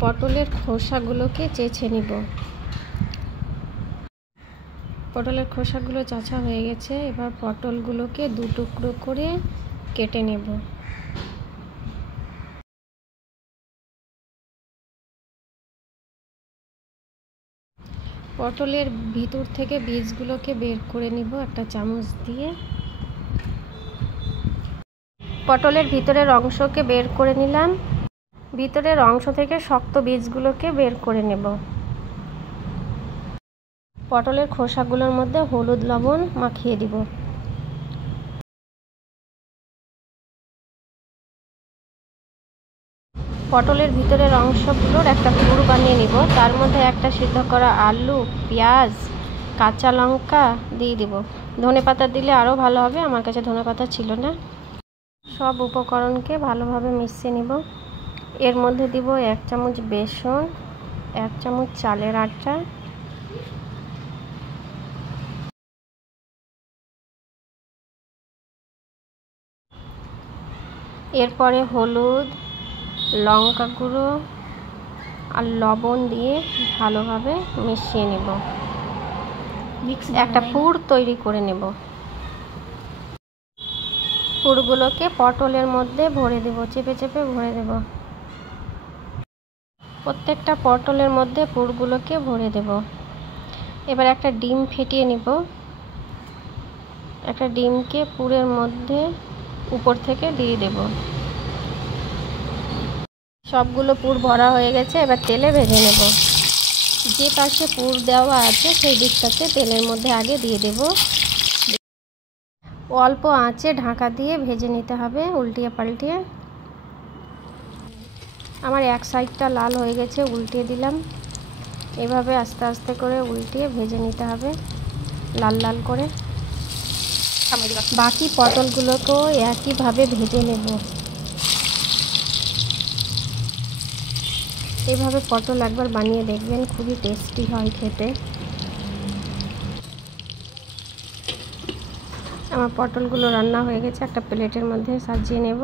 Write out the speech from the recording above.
পটলের খোসাগুলোকে চেঁচে নিব। পটলের খোসাগুলো চাঁচা হয়ে গেছে। এবার পটলগুলোকে দু টুকরো করে কেটে নেব। পটলের ভিতর থেকে বীজগুলোকে বের করে নিব একটা চামচ দিয়ে। পটলের ভিতরের অংশকে বের করে নিলাম। ভিতরের অংশ থেকে শক্ত বীজগুলোকে বের করে নেব। পটলের খোসাগুলোর মধ্যে হলুদ লবণ মাখিয়ে দিব। পটলের ভিতরের অংশগুলোর একটা পুর বানিয়ে নিব। তার মধ্যে একটা সিদ্ধ করা আলু, পেঁয়াজ, কাঁচা লঙ্কা দিয়ে দিব। ধনেপাতা দিলে আরও ভালো হবে, আমার কাছে ধনেপাতা ছিল না। সব উপকরণকে ভালোভাবে মিশিয়ে নিব। এর মধ্যে দিব 1 চামচ বেসন, 1 চামচ চালের আটা, এরপরে হলুদ, লঙ্কা গুঁড়ো আর লবণ দিয়ে ভালোভাবে মিশিয়ে নেব। একটা পুর তৈরি করে নেব। পুরগুলোকে পটলের মধ্যে ভরে দেব, চেপে চেপে ভরে দেব। প্রত্যেকটা পটলের মধ্যে পুরগুলোকে ভরে দেব। এবার একটা ডিম ফেটিয়ে নিব। একটা ডিমকে পুরের মধ্যে উপর থেকে দিয়ে দেব। সবগুলো পুর ভরা হয়ে গেছে। এবার তেলে ভেজে নেব। যে পাশে পুর দেওয়া আছে সেই দিকটাতে তেলের মধ্যে আগে দিয়ে দেব। অল্প আঁচে ঢাকা দিয়ে ভেজে নিতে হবে, উল্টিয়ে পাল্টিয়ে। আমার এক সাইডটা লাল হয়ে গেছে, উল্টিয়ে দিলাম। এভাবে আস্তে আস্তে করে উল্টিয়ে ভেজে নিতে হবে লাল লাল করে। বাকি পটলগুলোকেও একইভাবে ভেজে নেব। এভাবে পটল একবার বানিয়ে দেখবেন, খুবই টেস্টি হয় খেতে। আমার পটলগুলো রান্না হয়ে গেছে, একটা প্লেটের মধ্যে সাজিয়ে নেব।